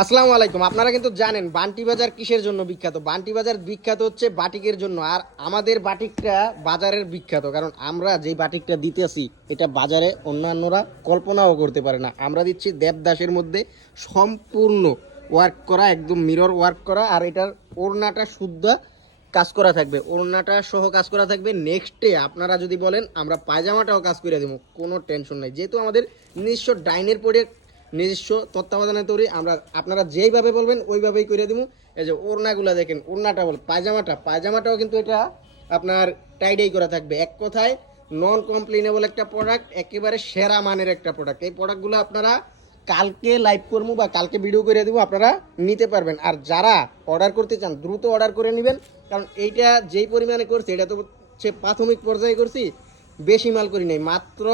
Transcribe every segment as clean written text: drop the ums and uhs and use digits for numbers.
আসসালামু আলাইকুম। আপনারা কিন্তু জানেন বান্টি বাজার কিসের জন্য বিখ্যাত। বান্টি বাজার বিখ্যাত হচ্ছে বাটিকের জন্য। আর আমাদের বাটিকটা বাজারের বিখ্যাত, কারণ আমরা যেই বাটিকটা দিতেছি এটা বাজারে অন্যান্যরা কল্পনাও করতে পারে না। আমরা দিচ্ছি দেবদাসের মধ্যে সম্পূর্ণ ওয়ার্ক করা, একদম মিরর ওয়ার্ক করা। আর এটার ওড়নাটা শুদ্ধ কাজ করা থাকবে, ওড়নাটা সহ কাজ করা থাকবে। নেক্সটে আপনারা যদি বলেন আমরা পায়জামাটাও কাজ করে দেবো, কোনো টেনশন নাই। যেহেতু আমাদের নিজস্ব ডাইনের প্রোডাক্ট, নিজস্ব তত্ত্বাবধানে তৈরি, আমরা আপনারা যেইভাবে বলবেন ওইভাবেই করে দেবো। এই যে ওড়নাগুলো দেখেন, ওড়নাটা বল, পায়জামাটাও কিন্তু এটা আপনার টাইডাই করা থাকবে। এক কথায় নন কমপ্লেনেবল একটা প্রোডাক্ট, একেবারে সেরা মানের একটা প্রোডাক্ট। এই প্রোডাক্টগুলো আপনারা কালকে লাইভ করবো বা কালকে ভিডিও করে দেবো, আপনারা নিতে পারবেন। আর যারা অর্ডার করতে চান দ্রুত অর্ডার করে নেবেন, কারণ এইটা যেই পরিমাণে করছি এটা তো হচ্ছে প্রাথমিক পর্যায়ে করছি, বেশি মাল করি নাই, মাত্র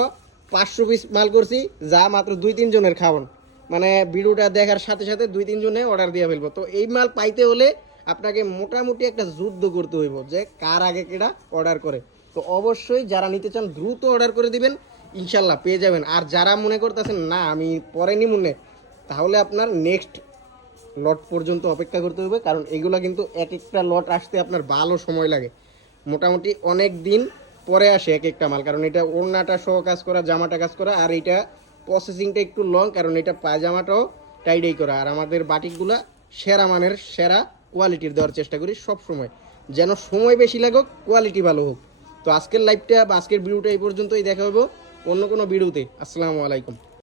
500 পিস মাল করছি, যা মাত্র 2-3 জনের খাওয়ান। মানে ভিডিওটা দেখার সাথে সাথে 2-3 জনে অর্ডার দিয়ে ফেলবো। তো এই মাল পাইতে হলে আপনাকে মোটামুটি একটা যুদ্ধ করতে হইব যে কার আগে কেটা অর্ডার করে। তো অবশ্যই যারা নিতে চান দ্রুত অর্ডার করে দিবেন, ইনশাল্লাহ পেয়ে যাবেন। আর যারা মনে করতেছেন না আমি পরে নি মনে, তাহলে আপনার নেক্সট লট পর্যন্ত অপেক্ষা করতে হবে, কারণ এগুলো কিন্তু এক একটা লট আসতে আপনার ভালো সময় লাগে। মোটামুটি অনেক দিন পরে আসে এক একটা মাল, কারণ এটা ওড়নাটা সহ কাজ করা, জামাটা কাজ করা। আর এটা প্রসেসিংটা একটু লং, কারণ এটা পায়জামাটাও টাইডাই করা। আর আমাদের বাটিকগুলা সেরা মানের, সেরা কোয়ালিটির দেওয়ার চেষ্টা করি সব সময়, যেন সময় বেশি লাগুক, কোয়ালিটি ভালো হোক। তো আজকের লাইভটা বা আজকের ভিডিওটা এই পর্যন্তই, দেখা হবো অন্য কোনো ভিডিওতে। আসসালামু আলাইকুম।